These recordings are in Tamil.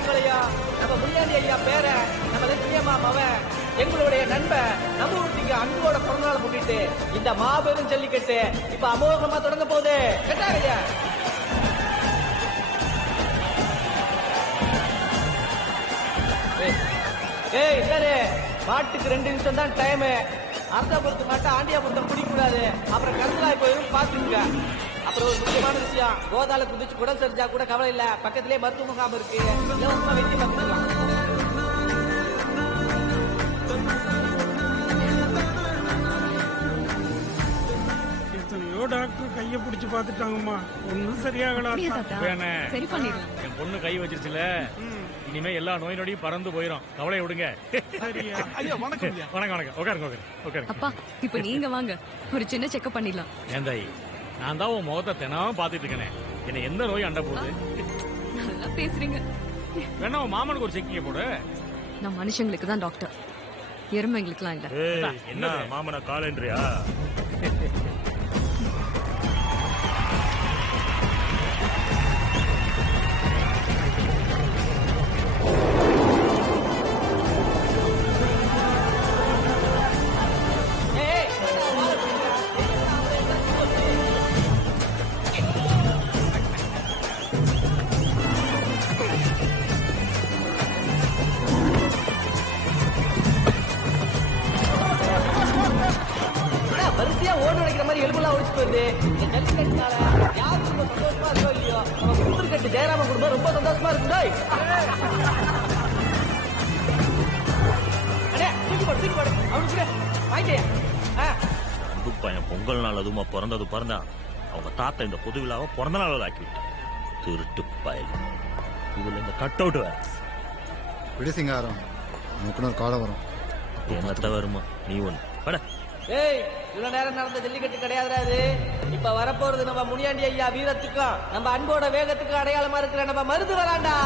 உங்களையா நம்ம முன்னாடி ஐயா பேர நம்ம லட்சுமியம்மா மவன் எங்களுடைய நண்பன் நம்ம ஊட்டிக்கு அன்போட பிறந்தநாள் முன்னிட்டு இந்த மாபெரும் ஜல்லிக்கட்டு இப்ப அமோகமா தொடங்க போகுது. கேட்டாங்க ஏய் சரி, மாட்டுக்கு 2 நிமிஷம் தான் டைம். அரசாபுரத்து மாட்டை ஆண்டியாபுரத்தை பிடிக்கூடாது, அப்புறம் கருங்கலாய் போயிடும் பாத்துங்க. அப்புறம் ஒரு முக்கியமான விஷயம், கோதால குதிச்சு குடல் சரிஞ்சா கூட கவலை இல்ல, பக்கத்திலேயே மருத்துவ முகாம் இருக்கு, இலவசமா வெட்டி பார்த்துக்கலாம். டாக்டர் கைய பிடிச்சு பாத்துட்டாங்கம்மா, ஒன்னும் சரியாகல. சரி பண்ணிடலாம். என் பொண்ணு கை வச்சிருச்சுல, இனிமே எல்லா நோய் நொடியும் பறந்து போயிடும், கவலையை விடுங்க. வணக்கம் வணக்கம், உட்காருங்க. அப்பா இப்ப நீங்க வாங்க, ஒரு சின்ன செக்அப் பண்ணிடலாம். ஏன் தாய், நான் தான் உன் முகத்தை தினமும் பாத்துட்டு இருக்கேன், என்ன எந்த நோய் அண்ட போகுது? நல்லா பேசுறீங்க. வேணா உன் மாமனுக்கு ஒரு செக்கிங்க போடு. நான் மனுஷங்களுக்கு தான் டாக்டர், எருமைங்களுக்குலாம் இல்ல. என்ன மாமனை காலன்றியா? வரிசையா ஓடு உடைக்கிற மாதிரி எலும்பெல்லாம் ஒடிச்சு போயிருது. இந்த ஜல்லிக்கட்டுனால யாரும் ரொம்ப சந்தோஷமா இருக்கோ இல்லையோ, நம்ம குடும்பக்கட்டு ஜெயராம குடும்பம் ரொம்ப சந்தோஷமா இருக்குடா. தூக்கி போடு அவனுக்கு வாங்கிட்டியா? பையன் பொங்கல் நாள் அதுமா பிறந்தா அவங்க தாத்தா இந்த பொது விழாவை பிறந்த நாள் ஆக்கி விட்டான். திருட்டு பயல், இதுல இந்த கட் அவுட் வேற. விடு சிங்காரம், முக்குனர் காலம் வரும். என்னத்த வருமா நீ ஒண்ணு பட. ஏய், இவ்வளவு நேரம் நடந்த ஜல்லிக்கட்டு கிடையாதுடா இது. இப்ப வரப்போறது நம்ம முனியாண்டி ஐயா வீரத்துக்கும் நம்ம அன்போட வேகத்துக்கும் அடையாளமா இருக்கிற நம்ம மருது வராண்டா.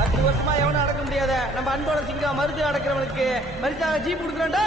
10 வருஷமா எவனும் அடக்க முடியாத நம்ம அன்போட சிங்கம் மருது அடக்கிறவனுக்கு மரியாதை ஜீப் கொடுக்குறோண்டா.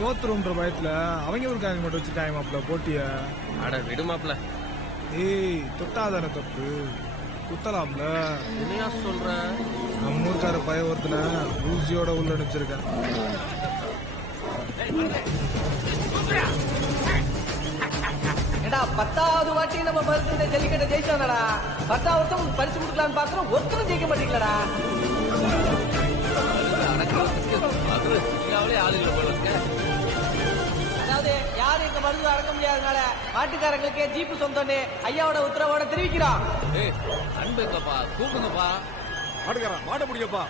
தோத்துருன்ற பயத்துல அவங்க ஒரு காங்க மட்டும் வச்சுட்டாங்க மாப்ள போட்டிய. அட விடுமாப்ல. ஏய் தொட்டாதானே தப்பு, குத்தலாம்ல. என்னையா சொல்ற? நம்ம ஊருக்கார பய ஒருத்தன ஊசியோட உள்ள அனுப்பிச்சிருக்கேன். ஏடா 10வது வாட்டி நம்ம மருது ஜல்லிக்கட்டை ஜெயிச்சானடா. 10வது உங்களுக்கு பரிசு கொடுக்கலான்னு பாக்குறோம், ஒருத்தரும் ஜெயிக்க மாட்டீங்களா? அதாவது யாரும் எங்க மருந்து அடக்க முடியாதனால மாட்டுக்காரங்களுக்கே ஜீப்பு சொந்தம்னு ஐயாவோட உத்தரவோட தெரிவிக்கிறோம். அன்புங்கப்பா, தூக்குங்கப்பா. மாட்டுக்காரன் மாட்ட முடியப்பா.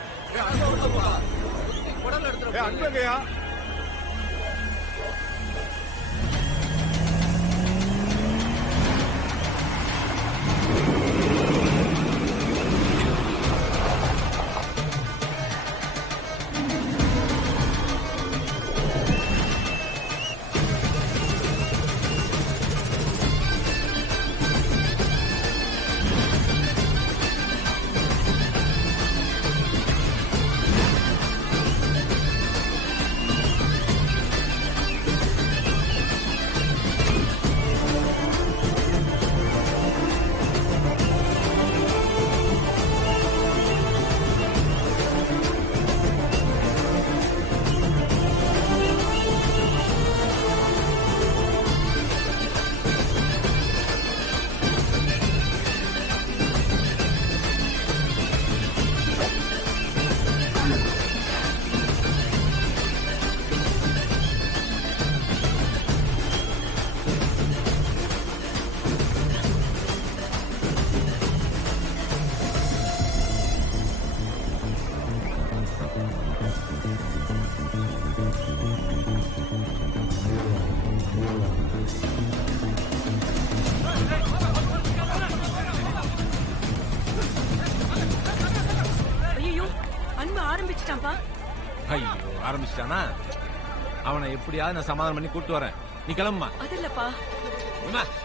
அன்புங்கய்யா. ஆரம்பிச்சிட்டான்பா. ஐயோ ஆரம்பிச்சிட்டானா? அவனை எப்படியாவது நான் சமாதானம் பண்ணி கூட்டு வரேன். நீ கிளம்புமா. அது இல்லப்பா,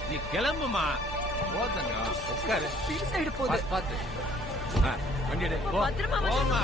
நீ கிளம்புமா. போதங்க உட்காரு. சைடு போகுது. பாத்து வண்டி எடு. பத்திரமா போமா.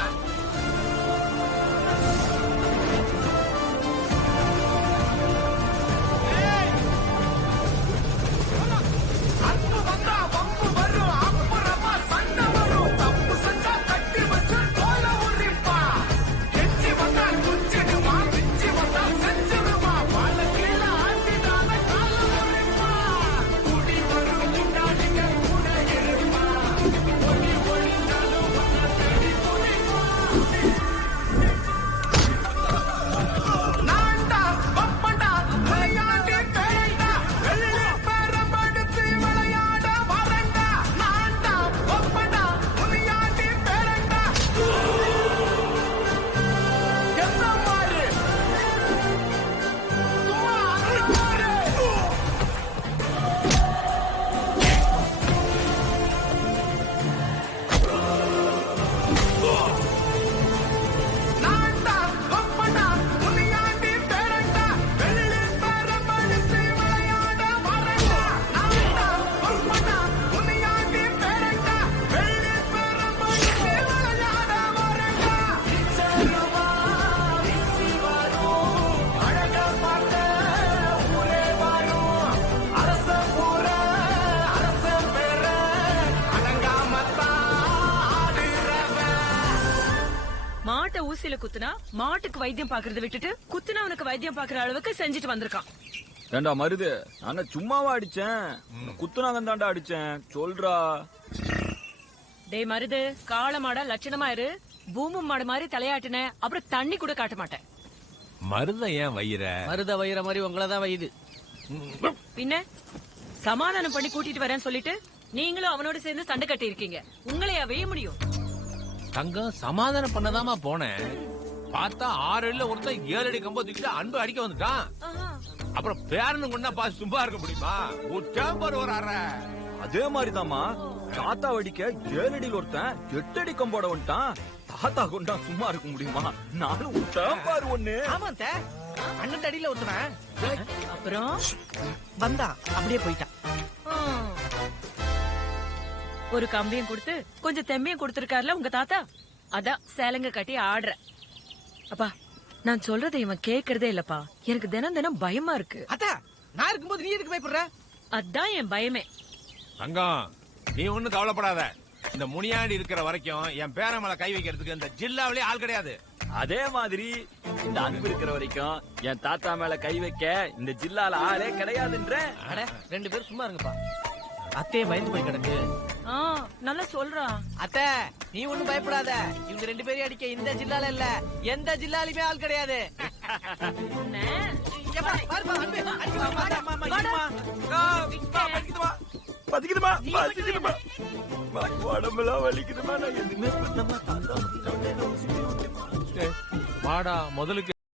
ஊசியில குத்துனா மாட்டுக்கு வைத்தியம் பாக்குறத விட்டுட்டு குத்துனவனுக்கு வைத்தியம் பாக்குற அளவுக்கு செஞ்சுட்டு வந்திருக்கான். ஏண்டா மருது, நான் சும்மாவா அடிச்சேன்? குத்துனாங்க தாண்டா அடிச்சேன், சொல்றா. டேய் மருது, காளை மாடா லட்சணமா இரு. பூமி மாடு மாதிரி தலையாட்டுன அப்புறம் தண்ணி கூட காட்ட மாட்டேன். மருத ஏன் வயிற? மருத வயிற மாதிரி உங்களதான் வயிது. பின்ன சமாதானம் பண்ணி கூட்டிட்டு வரேன்னு சொல்லிட்டு நீங்களும் அவனோட சேர்ந்து சண்டை கட்டி இருக்கீங்க. உங்களையா வெய்ய முடியும்? தங்கம் சமாதானம் பண்ணதாமா போனேன். பார்த்தா 6 அடியில ஒருத்தன் 7 அடி கம்பம் தூக்கிட்டு அன்பு அடிக்க வந்துட்டான். அப்புறம் பேரனு கொண்டா பாத்து சும்மா இருக்க முடியுமா? ஒரு வராற அதே மாதிரிதாமா தாத்தா அடிக்க 7 அடியில் ஒருத்தன் 8 அடி கம்போட வந்துட்டான். தாத்தா கொண்டா சும்மா இருக்க முடியுமா? நானும் பாரு ஒண்ணு. ஆமா 12 அடியில ஒருத்தவன் அப்புறம் வந்தா அப்படியே போயிட்டான். ஒரு கம்பியும் கொடுத்து கொஞ்சம் தெம்பியும் கொடுத்திருக்காருல உங்க தாத்தா. அதான் சேலங்க கட்டி ஆடுற. அப்பா, நான் சொல்றதை இவன் கேக்குறதே இல்லப்பா. எனக்கு தினம் தினம் பயமா இருக்கு. அத்தா, நான் இருக்கும்போது நீ எதுக்கு பயப்படுற? அதான் என் பயமே. தங்கம், நீ ஒண்ணும் கவலைப்படாத. இந்த முனியாண்டி இருக்கிற வரைக்கும் என் பேர மேல கை வைக்கிறதுக்கு இந்த ஜில்லாவிலே ஆள் கிடையாது. அதே மாதிரி இந்த அன்பு இருக்கிற வரைக்கும் என் தாத்தா மேல கை வைக்க இந்த ஜில்லால ஆளே கிடையாதுன்ற. அட, 2 பேரும் சும்மா இருங்கப்பா. அத்தையே பயந்து போய் கிடக்கு. நல்லா சொல்றா. அத்தை, நீ ஒண்ணும் பயப்படாத. இவங்க 2 பேரையும் அடிக்க இந்த ஜில்லால இல்ல, எந்த ஜில்லாலுமே ஆள் கிடையாது. உடம்பெல்லாம் வலிக்குதுமா. நான் எதுவுமே வாடா, முதலுக்கு